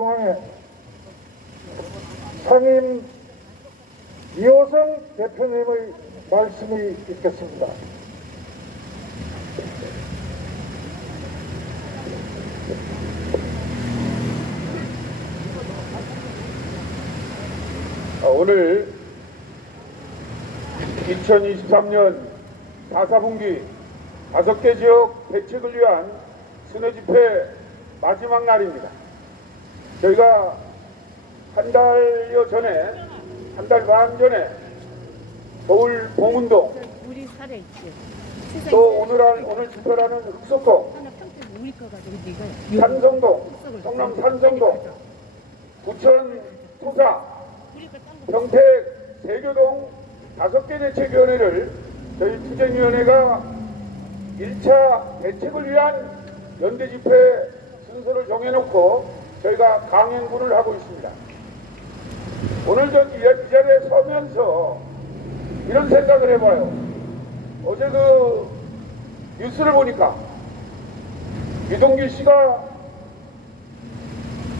중앙회 상임 이호성 대표님의 말씀이 있겠습니다. 오늘 2023년 4사분기 5개 지역 대책을 위한 순회집회 마지막 날입니다. 저희가 한 달여 전에, 한 달 반 전에 서울 봉은동, 또 오늘 집회라는 흑석동, 산성동, 성남 산성동, 부천 토사, 평택 세교동 5개 대책위원회를 저희 투쟁위원회가 1차 대책을 위한 연대집회 순서를 정해놓고 저희가 강행군을 하고 있습니다. 오늘 전 이 자리에 서면서 이런 생각을 해봐요. 어제 그 뉴스를 보니까 유동규 씨가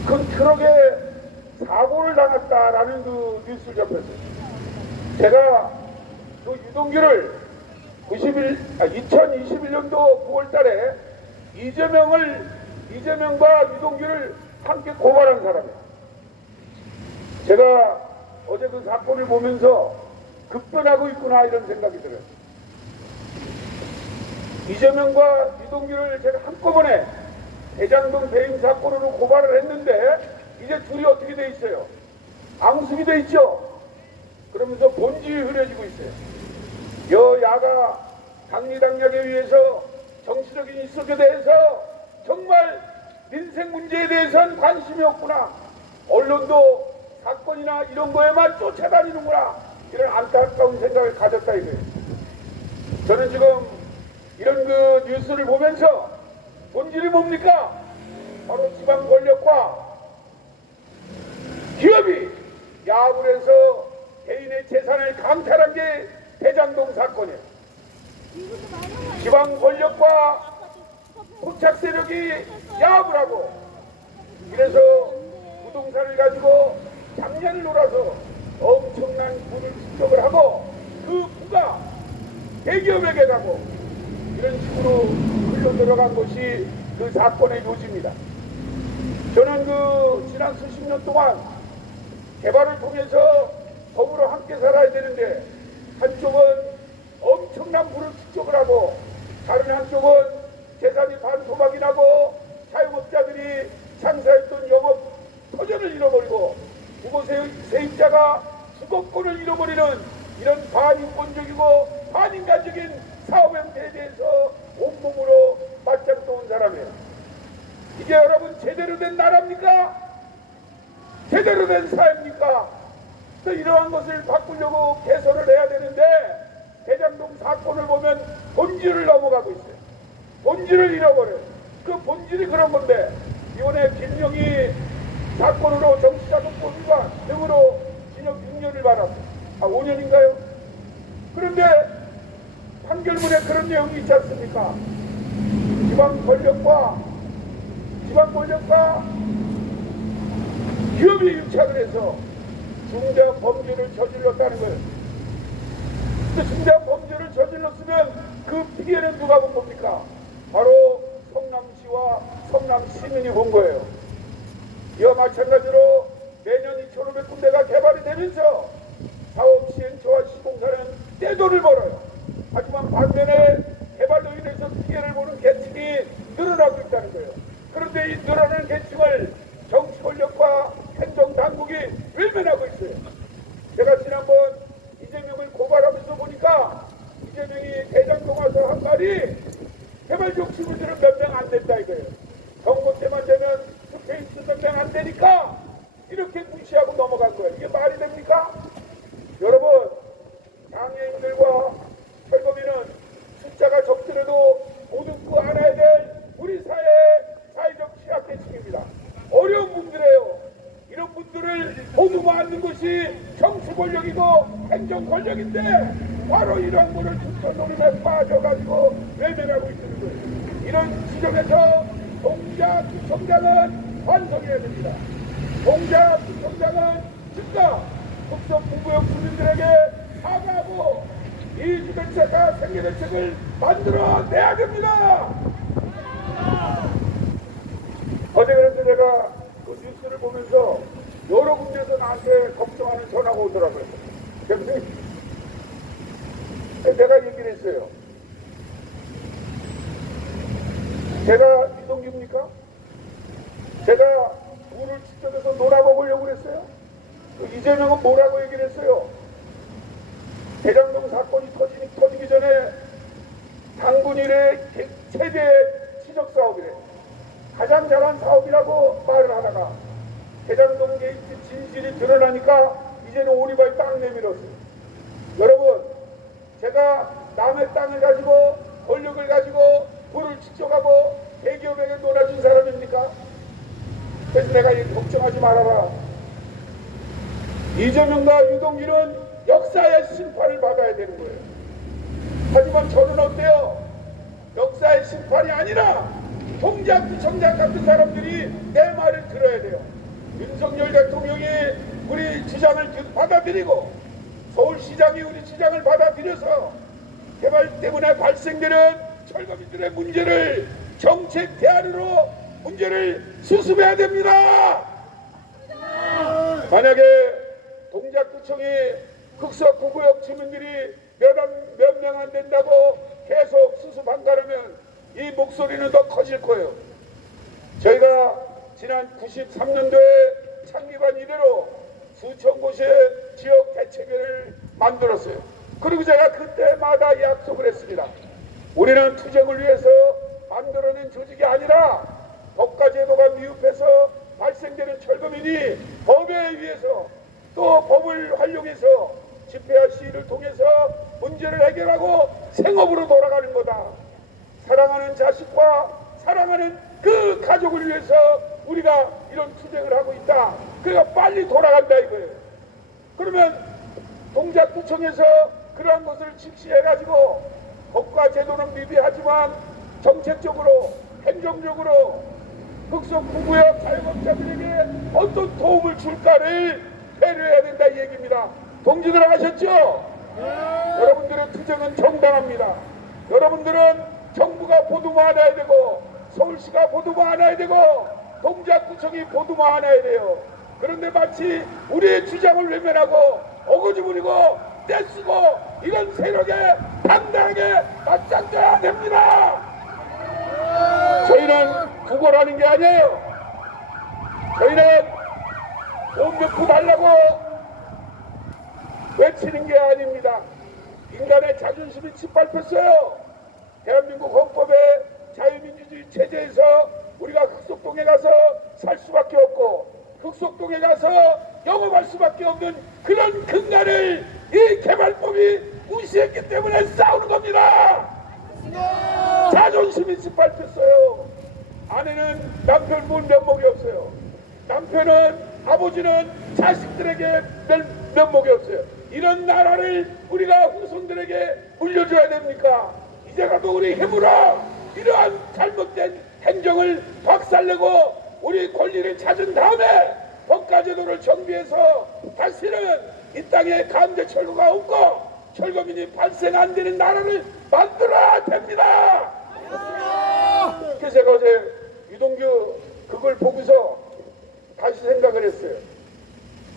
큰 트럭에 사고를 당했다라는 그 뉴스를 접했어요. 제가 그 유동규를 2021년도 9월 달에 이재명과 유동규를 함께 고발한 사람이에요. 제가 어제 그 사건을 보면서 급변하고 있구나 이런 생각이 들어요. 이재명과 유동규를 제가 한꺼번에 대장동 배임 사건으로 고발을 했는데 이제 둘이 어떻게 돼 있어요? 앙숙이 돼 있죠? 그러면서 본질이 흐려지고 있어요. 여야가 당리당략에 의해서 정치적인 이슈에 대해서 정말 민생 문제에 대해서는 관심이 없구나. 언론도 사건이나 이런 거에만 쫓아다니는구나. 이런 안타까운 생각을 가졌다 이거예요. 저는 지금 이런 그 뉴스를 보면서 본질이 뭡니까? 바로 지방 권력과 기업이 야합을 해서 개인의 재산을 강탈한 게 대장동 사건이에요. 지방 권력과 토착 세력이 야합을 하고 그래서 부동산을 가지고 장년을 놀아서 엄청난 부를 축적을 하고 그 부가 대기업에게 가고 이런 식으로 흘러 들어간 것이 그 사건의 요지입니다. 저는 그 지난 수십 년 동안 개발을 통해서 더불어 함께 살아야 되는데 한쪽은 엄청난 부를 축적을 하고 다른 한쪽은 재산이 반토막이 나고 자영업자들이 장사했던 영업 터전을 잃어버리고 부고 세입자가 주거권을 잃어버리는 이런 반인권적이고 반인간적인 사업 형태에 대해서 온몸으로 맞짱 떠온 사람이에요. 이게 여러분 제대로 된 나라입니까? 제대로 된 사회입니까? 또 이러한 것을 바꾸려고 개선을 해야 되는데 대장동 사건을 보면 본질을 넘어가고 있어요. 본질을 잃어버려요. 그 본질이 그런 건데 이번에 김영희 사건으로 정치자금법 위반 등으로 징역 6년을 받았어요. 5년인가요? 그런데 판결문에 그런 내용이 있지 않습니까? 지방 권력과 기업이 유착을 해서 중대한 범죄를 저질렀다는 거예요. 근데 중대한 범죄를 저질렀으면 그 피해는 누가 본 겁니까? 바로 성남시와 성남 시민이 본 거예요. 이와 마찬가지로 매년 2,500군데가 개발이 되면서 사업 시행처와 시공사는 떼돈을 벌어요. 하지만 반면에 개발로 인해서 피해를 보는 계층이 늘어나고 있다는 거예요. 그런데 이 늘어나는 계층을 정치 권력과 행정당국이 외면하고 있어요. 제가 지난번 이재명을 고발하면서 보니까 이재명이 대장동 와서 한 말이 개발적 지구들은 몇 명 안 된다 이거예요. 선거 때만 되면 스페이스 몇 명 안 되니까 이렇게 무시하고 넘어간 거예요. 이게 말이 됩니까? 여러분, 장애인들과 철거민은 숫자가 적더라도 모두 그 안아야 될 우리 사회의 사회적 취약계층입니다. 어려운 분들이에요. 이런 분들을 모두 맞는 것이 정치 권력이고 행정 권력인데 바로 이런 분을 주권 노림에 빠져가지고 외면하고 있는 거예요. 이런 지점에서 동작 구청장은 반성해야 됩니다. 동작구청장은 즉각 흑석구구역 주민들에게 사과하고 이주택자가 생계대책을 만들어내야 됩니다. 어제 그래서 제가 그 뉴스를 보면서 여러 군데서 나한테 걱정하는 전화가 오더라고요. 그래서 내가 얘기를 했어요. 제가 이동규입니까? 제가 물을 직접해서 놀아먹으려고 그랬어요? 이재명은 뭐라고 얘기를 했어요? 대장동 사건이 터지기 전에 당군 일의 최대 치적 사업이래. 가장 잘한 사업이라고 말을 하다가 대장동 게이트 진실이 드러나니까 이제는 오리발 땅 내밀었어요. 여러분, 제가 남의 땅을 가지고 권력을 가지고 불을 축적하고 대기업에게 놀아준 사람입니까? 그래서 내가 걱정하지 말아라. 이재명과 유동규는 역사의 심판을 받아야 되는 거예요. 하지만 저는 어때요? 역사의 심판이 아니라 동작구청장 같은 사람들이 내 말을 들어야 돼요. 윤석열 대통령이 우리 주장을 받아들이고 서울시장이 우리 주장을 받아들여서 개발 때문에 발생되는 철거민들의 문제를 정책 대안으로 문제를 수습해야 됩니다. 만약에 동작구청이 흑석구구역 주민들이 몇 명 안 된다고 계속 수습한다면 이 목소리는 더 커질 거예요. 저희가 지난 93년도에 창립한 이래로 수천 곳의 지역 대책회를 만들었어요. 그리고 제가 그때마다 약속을 했습니다. 우리는 투쟁을 위해서 만들어낸 조직이 아니라 법과 제도가 미흡해서 발생되는 철거민이 법에 의해서 또 법을 활용해서 집회와 시위를 통해서 문제를 해결하고 생업으로 돌아가는 거다. 사랑하는 자식과 사랑하는 그 가족을 위해서 우리가 이런 투쟁을 하고 있다. 그러니까 빨리 돌아간다 이거예요. 그러면 동작구청에서 그러한 것을 직시해가지고 법과 제도는 미비하지만 정책적으로 행정적으로 흑석구구역 자영업자들에게 어떤 도움을 줄까를 배려해야 된다 이 얘기입니다. 동지들 아셨죠? 여러분들의 투쟁은 정당합니다. 여러분들은 정부가 보도만 안아야 되고 서울시가 보도만 안아야 되고 동작구청이 보도만 안아야 돼요. 그런데 마치 우리의 주장을 외면하고 어거지 부리고 떼쓰고 이런 세력에 당당하게 맞짱져야 됩니다. 저희는 구걸하는 게 아니에요. 저희는 돈 몇 푼 달라고 외치는 게 아닙니다. 인간의 자존심이 짓밟혔어요. 대한민국 헌법의 자유민주주의 체제에서 우리가 흑석동에 가서 살 수밖에 없고 흑석동에 가서 영업할 수밖에 없는 그런 근간을 이 개발법이 무시했기 때문에 싸우는 겁니다. 자존심이 짓밟혔어요. 아내는 남편 본 면목이 없어요. 남편은 아버지는 자식들에게 면목이 없어요. 이런 나라를 우리가 후손들에게 물려줘야 됩니까? 이제라도 우리 힘으로 이러한 잘못된 행정을 박살내고 우리 권리를 찾은 다음에 법과 제도를 정비해서 다시는 이 땅에 강제 철거가 없고 철거민이 발생 안 되는 나라를 만들어야 됩니다. 그래서 제가 어제 유동규 그걸 보고서 다시 생각을 했어요.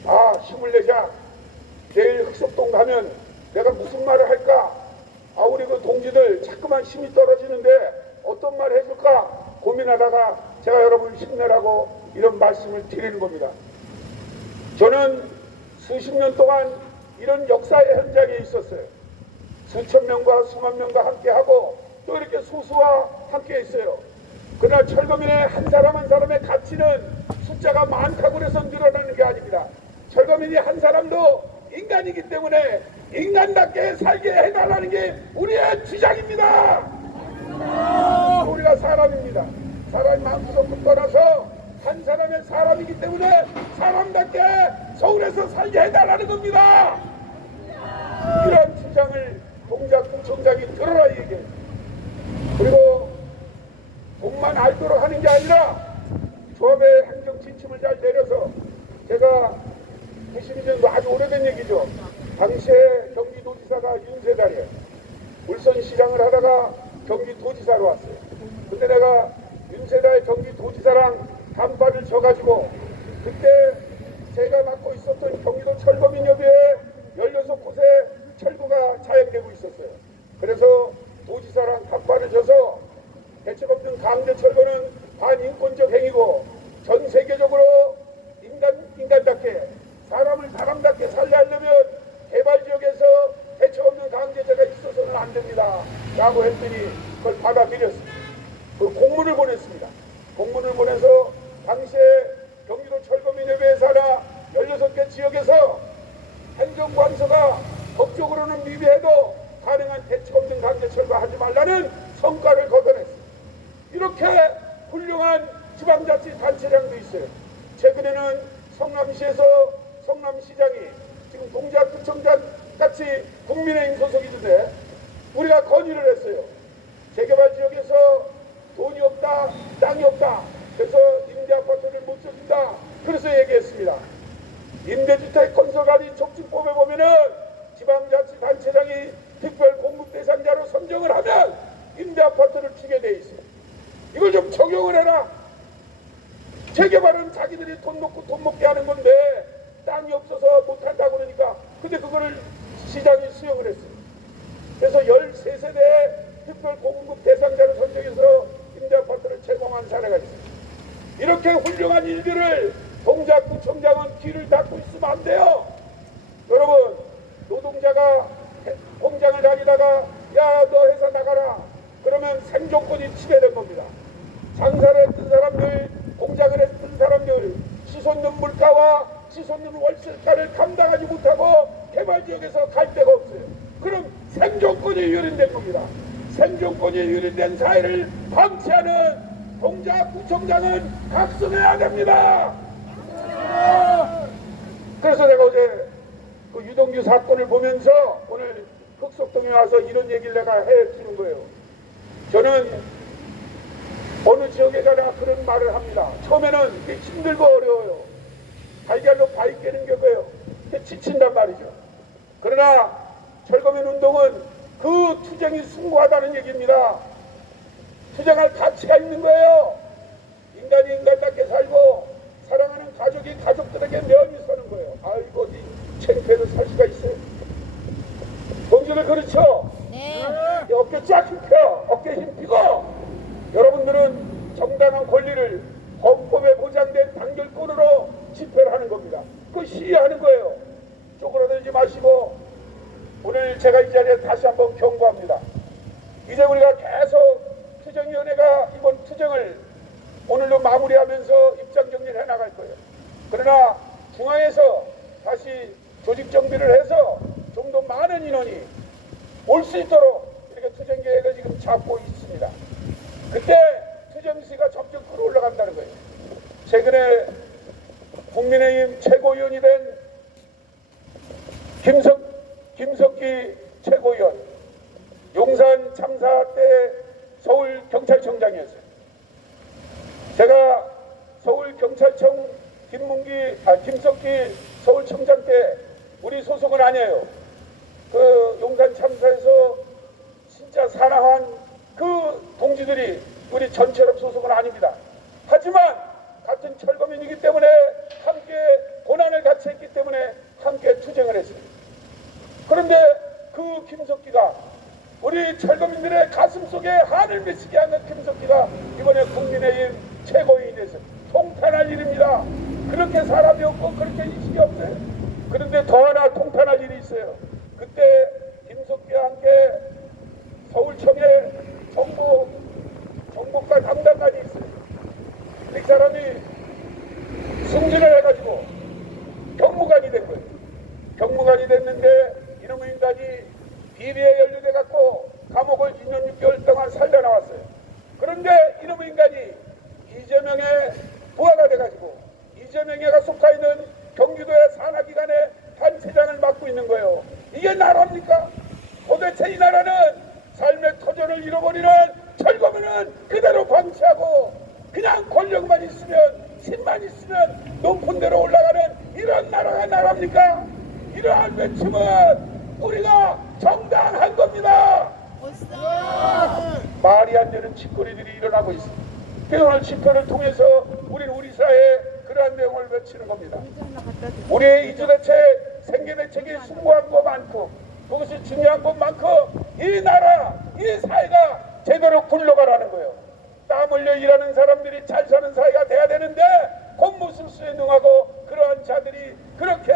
아, 힘을 내자. 내일 흑석동 가면 내가 무슨 말을 할까? 아, 우리 그 동지들 자꾸만 힘이 떨어지는데 어떤 말 해줄까 고민하다가 제가 여러분을 힘내라고 이런 말씀을 드리는 겁니다. 저는 수십 년 동안 이런 역사의 현장에 있었어요. 수천 명과 수만 명과 함께하고 또 이렇게 소수와 함께 있어요. 그러나 철거민의 한 사람 한 사람의 가치는 숫자가 많다고 해서 늘어나는 게 아닙니다. 철거민이 한 사람도 인간이기 때문에 인간답게 살게 해달라는 게 우리의 주장입니다. 우리가 사람입니다. 사람이 마음속부터 떠나서 한 사람의 사람이기 때문에 사람답게 서울에서 살게 해달라는 겁니다. 이런 주장을 동작구청장이 들어라 얘기해요. 그리고 돈만 알도록 하는 게 아니라 조합의 행정 지침을 잘 내려서 제가 90년 아주 오래된 얘기죠. 당시에 경기도지사가 윤세달이에요. 울산시장을 하다가 경기도지사로 왔어요. 근데 내가 윤세달 경기도지사랑 단발을 져가지고 그때 제가 맡고 있었던 경기도 철거민협의회 16곳에 철거가 자행되고 있었어요. 그래서 도지사랑 단발을 져서 대책 없는 강제 철거는 반인권적 행위고 전 세계적으로 인간답게 사람을 사람답게 살려하려면 개발지역에서 대책 없는 강제제가 있어서는 안 됩니다. 라고 했더니 그걸 받아들였습니다. 그 공문을 보냈습니다. 공문을 보내서 당시에 경기도 철거민협의회 산하 16개 지역에서 행정관서가 법적으로는 미비해도 가능한 대책 없는 강제 철거하지 말라는 성과를 거둬냈습니다. 이렇게 훌륭한 지방자치단체장도 있어요. 최근에는 성남시에서 성남시장이 지금 동작구청장 같이 국민의힘 소속이던데 우리가 건의를 했어요. 재개발 지역에서 돈이 없다, 땅이 없다. 그래서 임대아파트를 못 줘준다. 그래서 얘기했습니다. 임대주택 건설관리 촉진법에 보면은 지방자치단체장이 특별 공급 대상자로 선정을 하면 임대아파트를 주게 돼 있어요. 이걸 좀 적용을 해라. 재개발은 자기들이 돈 놓고 돈 먹게 하는 건데 땅이 없어서 못한다고 그러니까 근데 그거를 시장이 수용을 했어요. 그래서 13세대 특별 공급 대상자로 선정해서 임대아파트를 제공한 사례가 있어요. 이렇게 훌륭한 일들을 동작구청장은 귀를 닫고 있으면 안 돼요. 여러분, 노동자가 공장을 다니다가 야, 너 회사 나가라. 그러면 생존권이 침해된 겁니다. 장사를 했던 사람들, 공장을 했던 사람들, 치솟는 물가와 치솟는 월세가를 감당하지 못하고 개발지역에서 갈 데가 없어요. 그럼 생존권이 유린된 겁니다. 생존권이 유린된 사회를 방치하는 동작구청장은 각성해야 됩니다. 그래서 내가 어제 그 유동규 사건을 보면서 오늘 흑석동에 와서 이런 얘기를 내가 해주는 거예요. 저는 어느 지역에 가나 그런 말을 합니다. 처음에는 힘들고 어려워요. 달걀로 바위 깨는 격이에요. 지친단 말이죠. 그러나 철거민 운동은 그 투쟁이 숭고하다는 얘기입니다. 투쟁할 가치가 있는 거예요. 인간이 인간답게 살고 사랑하는 가족이 가족들에게 면이 서는 거예요. 아이고, 이 창피해도 살 수가 있어요. 동지들 그렇죠? 네. 어깨 쫙 펴, 어깨 힘 펴고 여러분들은 정당한 권리를 헌법에 보장된 단결권으로 집회를 하는 겁니다. 그 시위하는 거예요. 쪼그라들지 마시고 오늘 제가 이 자리에 다시 한번 경고합니다. 이제 우리가 계속 투쟁위원회가 이번 투쟁을 오늘로 마무리하면서 입장 정리를 해나갈 거예요. 그러나 중앙에서 다시 조직 정비를 해서 좀 더 많은 인원이 올 수 있도록 이렇게 투쟁 계획을 지금 잡고 있습니다. 그때 투쟁시가 점점 끌어올라간다는 거예요. 최근에 국민의힘 최고위원이 된 김석기 최고위원, 용산 참사 때 서울경찰청장이었어요. 제가 서울경찰청 김석기 서울청장 때 우리 소속은 아니에요. 그 용산 참사에서 진짜 사랑한 그 동지들이 우리 전체롭 소속은 아닙니다. 하지만 같은 철거민이기 때문에 함께 고난을 같이 했기 때문에 함께 투쟁을 했습니다. 그런데 그 김석기가 우리 철거민들의 가슴 속에 한을 맺히게 하는 김석기가 이번에 국민의힘 최고위원이 돼서 통탄할 일입니다. 그렇게 사람이 없고 그렇게 인식이 없어요. 그런데 더 하나 통탄할 일이 있어요. 그때 김석기와 함께 서울청에 정보과 담당관이 있어요. 그 사람이 승진을 해가지고 경무관이 된 거예요. 경무관이 됐는데 이놈의 인간이 비리에 연루돼 갖고 감옥을 2년 6개월 동안 살려 나왔어요. 그런데 이놈의 인간이 이재명의 부하가 돼가지고 이재명이가 속하 있는 경기도의 산하기관의 단체장을 맡고 있는 거예요. 이게 나라입니까? 도대체 이 나라는 삶의 터전을 잃어버리는 철거민은 그대로 방치하고 그냥 권력만 있으면 힘만 있으면 높은 데로 올라가는 이런 나라가 나라입니까? 이러한 외침은 우리가 정당한 겁니다. 말이 안 되는 짓거리들이 일어나고 있습니다. 오늘 집회를 통해서 우리는 우리 사회에 그러한 내용을 외치는 겁니다. 우리의 이주대책, 생계대책이 숭고한 것만큼, 그것이 중요한 것만큼 이 나라, 이 사회가 제대로 굴러가라는 거예요. 땀 흘려 일하는 사람들이 잘 사는 사회가 돼야 되는데 공무수수에 능하고 그러한 자들이 그렇게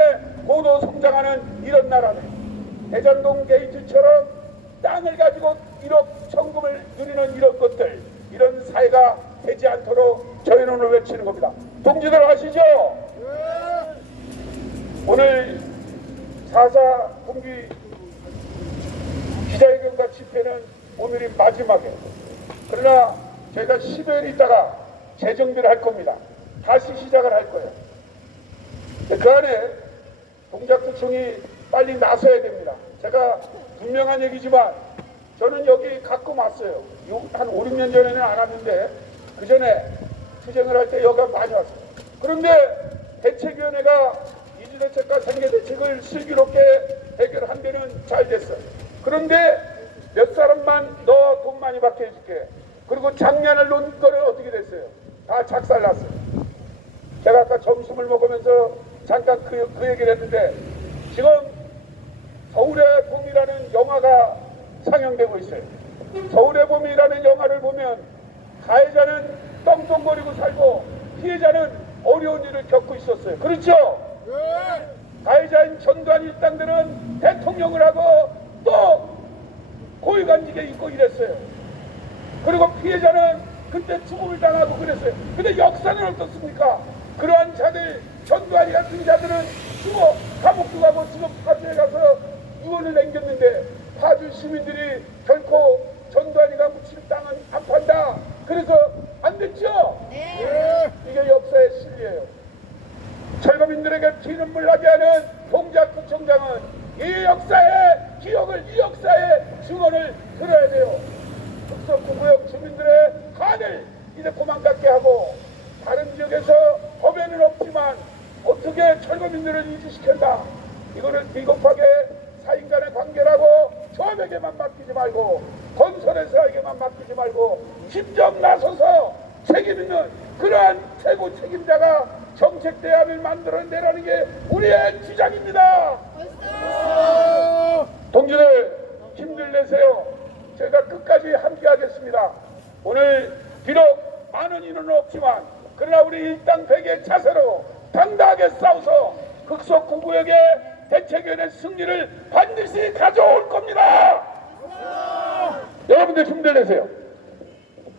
고도 성장하는 이런 나라는 대장동 게이트처럼 땅을 가지고 1억 천금을 누리는 이런 것들, 이런 사회가 되지 않도록 저희는 오늘 외치는 겁니다. 동지들 아시죠? 오늘 4.4 분기 기자회견과 집회는 오늘이 마지막이에요. 그러나 저희가 10여일 있다가 재정비를 할 겁니다. 다시 시작을 할 거예요. 그 안에 동작구청이 빨리 나서야 됩니다. 제가 분명한 얘기지만 저는 여기 가끔 왔어요. 한 5, 6년 전에는 안 왔는데 그 전에 투쟁을 할 때 여기 많이 왔어요. 그런데 대책위원회가 이주대책과 생계대책을 슬기롭게 해결한 데는 잘 됐어요. 그런데 몇 사람만 너 돈 많이 받게 해줄게. 그리고 작년을 놓은 거는 어떻게 됐어요? 다 작살났어요. 제가 아까 점심을 먹으면서 잠깐 그 얘기를 했는데 지금 서울의 봄이라는 영화가 상영되고 있어요. 서울의 봄이라는 영화를 보면 가해자는 떵떵거리고 살고 피해자는 어려운 일을 겪고 있었어요. 그렇죠? 가해자인 전두환 일당들은 대통령을 하고 또 고위관직에 있고 이랬어요. 그리고 피해자는 그때 죽음을 당하고 그랬어요. 근데 역사는 어떻습니까? 그러한 자들, 전두환이 같은 자들은 죽어 감옥도 가고 지금 파주에 가서 유언을 남겼는데 파주 시민들이 결코 전두환이가 묻힌 땅은 안 판다. 그래서 안 됐죠? 네. 이게 역사의 진리예요. 철거민들에게 피눈물 나게 하는 동작구청장은 이 역사의 기억을, 이 역사의 증언을 들어야 돼요. 특수구구역 주민들의 간을 이제 그만 갖게 하고 다른 지역에서 법에는 없지만 어떻게 철거민들을 이주시켰나, 이거를 비겁하게 사인간의 관계라고 조합에게만 맡기지 말고 건설회사에게만 맡기지 말고 직접 나서서 책임 있는 그러한 최고 책임자가 정책 대안을 만들어내라는 게 우리의 주장입니다. 동지들 힘들 내세요. 제가 끝까지 함께 하겠습니다. 오늘 비록 많은 인원은 없지만 그러나 우리 일당백의 자세로 당당하게 싸워서 극속구구역의 대책위원회 승리를 반드시 가져올 겁니다. 여러분들 힘들 내세요.